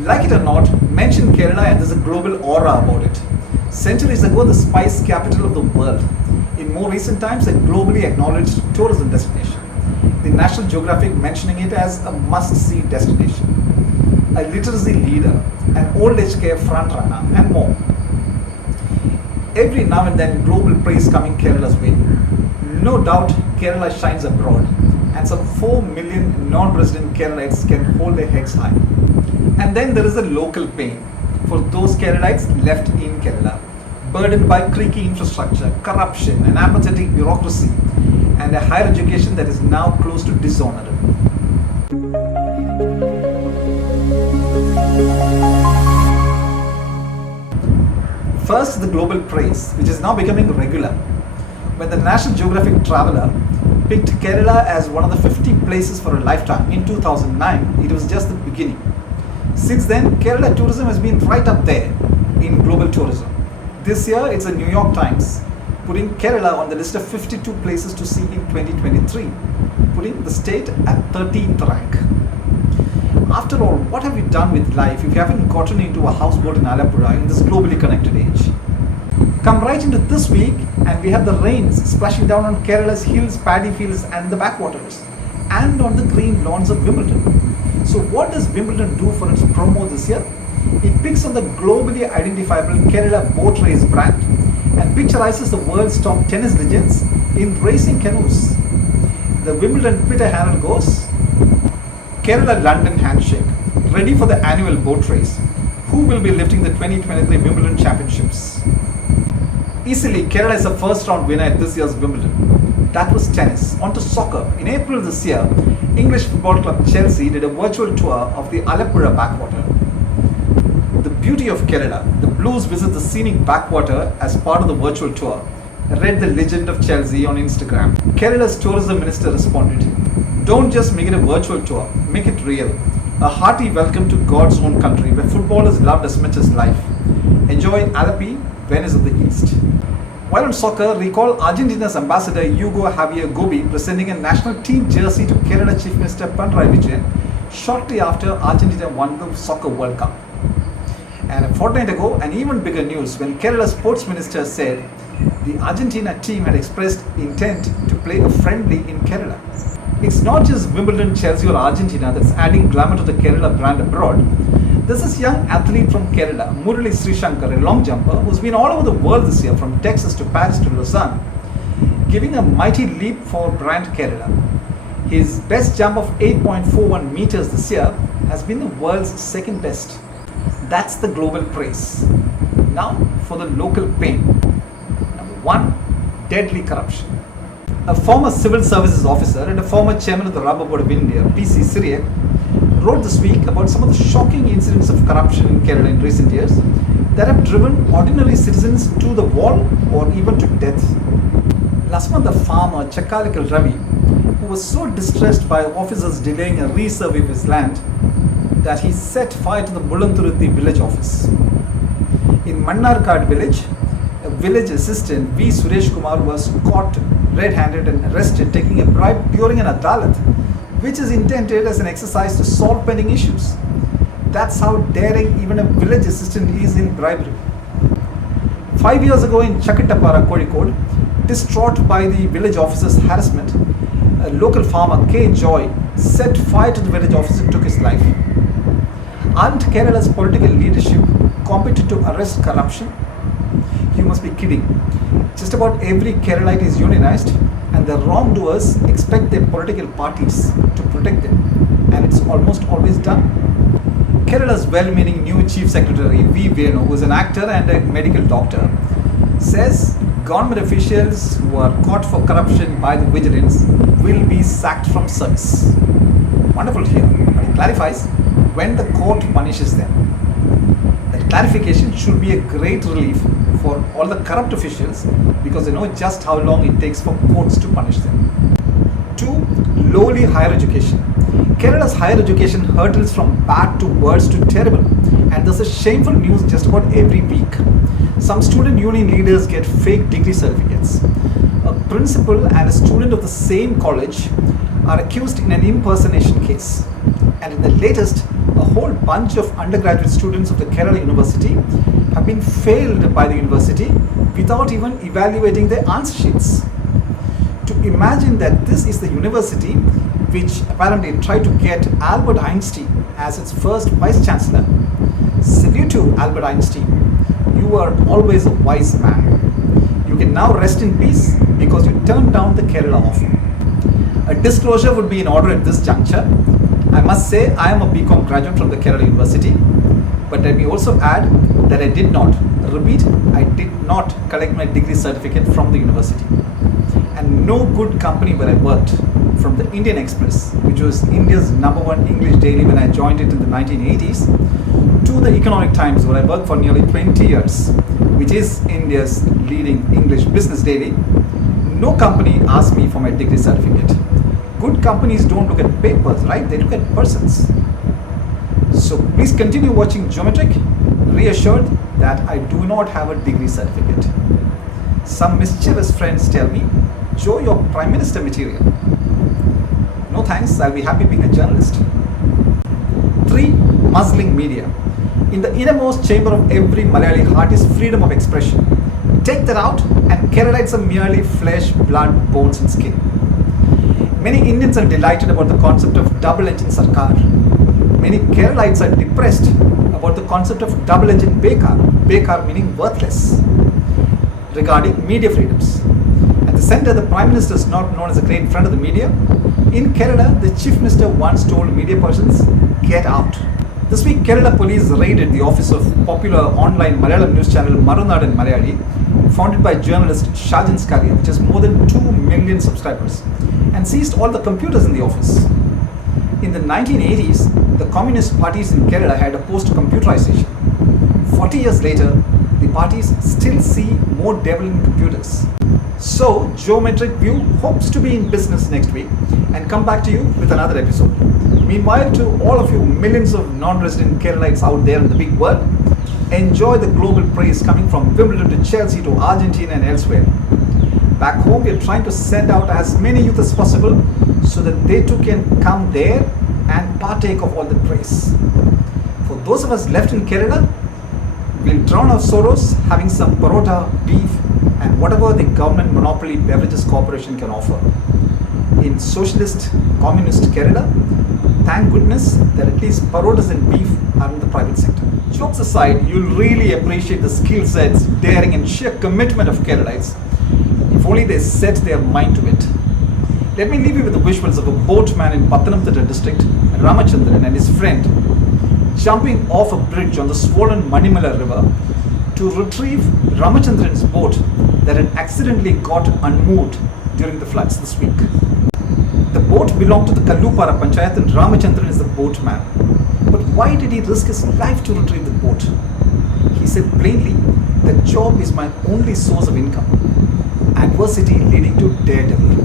Like it or not, mention Kerala and there's a global aura about it. Centuries ago, the spice capital of the world. In more recent times, a globally acknowledged tourism destination. The National Geographic mentioning it as a must-see destination. A literacy leader, an old age care frontrunner, and more. Every now and then, global praise coming Kerala's way. No doubt, Kerala shines abroad, and some 4 million non-resident Keralites can hold their heads high. And then there is a local pain for those Keralites left in Kerala, burdened by creaky infrastructure, corruption, an apathetic bureaucracy, and a higher education that is now close to dishonorable. First, the global praise, which is now becoming regular. When the National Geographic Traveler picked Kerala as one of the 50 places for a lifetime in 2009, it was just the beginning. Since then, Kerala tourism has been right up there in global tourism. This year, it's the New York Times putting Kerala on the list of 52 places to see in 2023, putting the state at 13th rank. After all, what have you done with life if you haven't gotten into a houseboat in Alappuzha in this globally connected age? Come right into this week and we have the rains splashing down on Kerala's hills, paddy fields and the backwaters, and on the green lawns of Wimbledon. So what does Wimbledon do for its promo this year? It picks on the globally identifiable Kerala boat race brand and picturizes the world's top tennis legends in racing canoes. The Wimbledon Twitter handle goes, Kerala London handshake, ready for the annual boat race. Who will be lifting the 2023 Wimbledon Championships? Easily, Kerala is the first round winner at this year's Wimbledon. That was tennis. On to soccer. In April this year, English football club Chelsea did a virtual tour of the Alappuzha backwater. The beauty of Kerala, the Blues visit the scenic backwater as part of the virtual tour. Read the legend of Chelsea on Instagram. Kerala's tourism minister responded, "Don't just make it a virtual tour, make it real. A hearty welcome to God's own country where football is loved as much as life. Enjoy Alappi, Venice of the East." While on soccer, recall Argentina's ambassador Hugo Javier Gobi presenting a national team jersey to Kerala Chief Minister Pinarayi Vijayan shortly after Argentina won the Soccer World Cup. And a fortnight ago, an even bigger news when Kerala Sports Minister said the Argentina team had expressed intent to play a friendly in Kerala. It's not just Wimbledon, Chelsea or Argentina that's adding glamour to the Kerala brand abroad. There's this young athlete from Kerala, Murali Srishankar, a long jumper, who's been all over the world this year from Texas to Paris to Lausanne, giving a mighty leap for brand Kerala. His best jump of 8.41 meters this year has been the world's second best. That's the global praise. Now for the local pain. Number 1, deadly corruption. A former civil services officer and a former chairman of the Rubber Board of India, P.C. Syriac, wrote this week about some of the shocking incidents of corruption in Kerala in recent years that have driven ordinary citizens to the wall or even to death. Last month, a farmer, Chakkalikal Ravi, who was so distressed by officers delaying a resurvey of his land that he set fire to the Bulanturuthi village office. In Mannarkad village, a village assistant, V. Suresh Kumar, was caught red-handed and arrested taking a bribe during an adalat, which is intended as an exercise to solve pending issues. That's how daring even a village assistant is in bribery. 5 years ago in Chakkattapara, Kozhikode, distraught by the village officer's harassment, a local farmer, K. Joy, set fire to the village officer and took his life. Aren't Kerala's political leadership competent to arrest corruption? You must be kidding. Just about every Keralite is unionized and the wrongdoers expect their political parties to protect them, and it's almost always done. Kerala's well-meaning new Chief Secretary V. Venu, who is an actor and a medical doctor, says government officials who are caught for corruption by the vigilance will be sacked from service. Wonderful here, but he clarifies when the court punishes them. That clarification should be a great relief for all the corrupt officials because they know just how long it takes for courts to punish them. 2. Lowly higher education. Kerala's higher education hurtles from bad to worse to terrible, and there's a shameful news just about every week. Some student union leaders get fake degree certificates. A principal and a student of the same college are accused in an impersonation case. And in the latest, a whole bunch of undergraduate students of the Kerala University have been failed by the university without even evaluating their answer sheets. To imagine that this is the university which apparently tried to get Albert Einstein as its first vice chancellor. Salute to Albert Einstein. You were always a wise man. You can now rest in peace because you turned down the Kerala offer. A disclosure would be in order at this juncture. I must say I am a BCom graduate from the Kerala University, but let me also add that I did not collect my degree certificate from the university. And no good company where I worked, from the Indian Express, which was India's #1 English daily when I joined it in the 1980s, to the Economic Times, where I worked for nearly 20 years, which is India's leading English business daily, no company asked me for my degree certificate. Good companies don't look at papers, right? They look at persons. So please continue watching Geometric, reassured that I do not have a degree certificate. Some mischievous friends tell me, "Joe, you're Prime Minister material." No thanks, I'll be happy being a journalist. 3. Muzzling media. In the innermost chamber of every Malayali heart is freedom of expression. Take that out and Keralites are merely flesh, blood, bones and skin. Many Indians are delighted about the concept of double-engine Sarkar. Many Keralites are depressed about the concept of double-engine Bekar, Bekar meaning worthless, regarding media freedoms. At the center, the Prime Minister is not known as a great friend of the media. In Kerala, the Chief Minister once told media persons, "Get out." This week, Kerala police raided the office of popular online Malayalam news channel Marunadan Malayali, founded by journalist Shajan Skaria, which has more than 2 million subscribers, and seized all the computers in the office. In the 1980s, the communist parties in Kerala had opposed computerization. 40 years later, the parties still see more devil in computers. So, Geometric View hopes to be in business next week and come back to you with another episode. Meanwhile, to all of you millions of non-resident Keralites out there in the big world, enjoy the global praise coming from Wimbledon to Chelsea to Argentina and elsewhere. Back home, we are trying to send out as many youth as possible so that they too can come there and partake of all the praise. For those of us left in Kerala, we'll drown our sorrows having some parota, beef, and whatever the government monopoly beverages corporation can offer. In socialist, communist Kerala, thank goodness that at least parotas and beef are in the private sector. Jokes aside, you'll really appreciate the skill sets, daring and sheer commitment of Keralites if only they set their mind to it. Let me leave you with the visuals of a boatman in Pathanamthitta district, Ramachandran, and his friend jumping off a bridge on the swollen Manimala river to retrieve Ramachandran's boat that had accidentally got unmoored during the floods this week. The boat belonged to the Kallupara Panchayat and Ramachandran is the boatman. But why did he risk his life to retrieve the boat? He said plainly, "The job is my only source of income. Adversity leading to daredevil."